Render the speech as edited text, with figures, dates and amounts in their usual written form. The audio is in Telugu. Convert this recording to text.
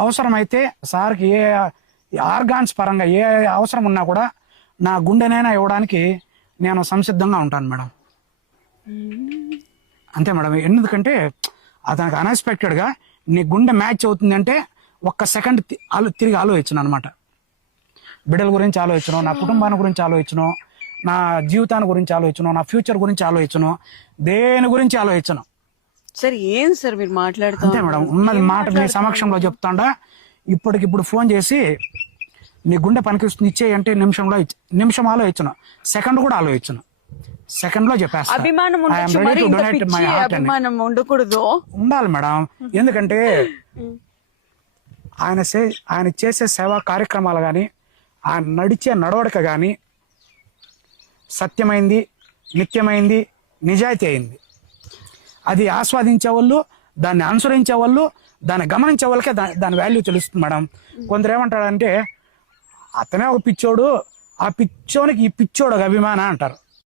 అవసరమైతే సార్కి ఏ ఆర్గాన్స్ పరంగా ఏ అవసరం ఉన్నా కూడా నా గుండెనైనా ఇవ్వడానికి నేను సంసిద్ధంగా ఉంటాను మేడం. అంతే మేడం. ఎందుకంటే అతనికి అన్ఎక్స్పెక్టెడ్గా నీ గుండె మ్యాచ్ అవుతుంది అంటే ఒక్క సెకండ్ తిరిగి ఆలోచించను అనమాట. బిడ్డల గురించి ఆలోచించను, నా కుటుంబాన్ని గురించి ఆలోచించను, నా జీవితాన్ని గురించి ఆలోచించను, నా ఫ్యూచర్ గురించి ఆలోచించను, దేని గురించి ఆలోచించను. సార్ ఏం సార్ మీరు మాట్లాడుతూ అంతే మేడం. ఉన్నది మాట మీ సమక్షంలో చెప్తాండా. ఇప్పటికిప్పుడు ఫోన్ చేసి నీ గుండె పనికిస్తుంది ఇచ్చేయి అంటే నిమిషం ఆలోచించను, సెకండ్ కూడా ఆలోచించను, సెకండ్ లో చెప్పేస్తా. అభిమానం ఉండకూడదు, ఉండాలి మేడం. ఎందుకంటే ఆయన చేసే సేవా కార్యక్రమాలు కానీ, ఆయన నడిచే నడవడిక కానీ సత్యమైంది, నిత్యమైంది, నిజాయితీ అయింది. అది ఆస్వాదించే వాళ్ళు, దాన్ని అనుసరించే వాళ్ళు, దాన్ని గమనించే వాళ్ళకే దాని వాల్యూ తెలుస్తుంది మేడం. కొందరు ఏమంటారంటే అతనే ఒక పిచ్చోడు, ఆ పిచ్చోనికి ఈ పిచ్చోడు ఒక అభిమానం అంటారు.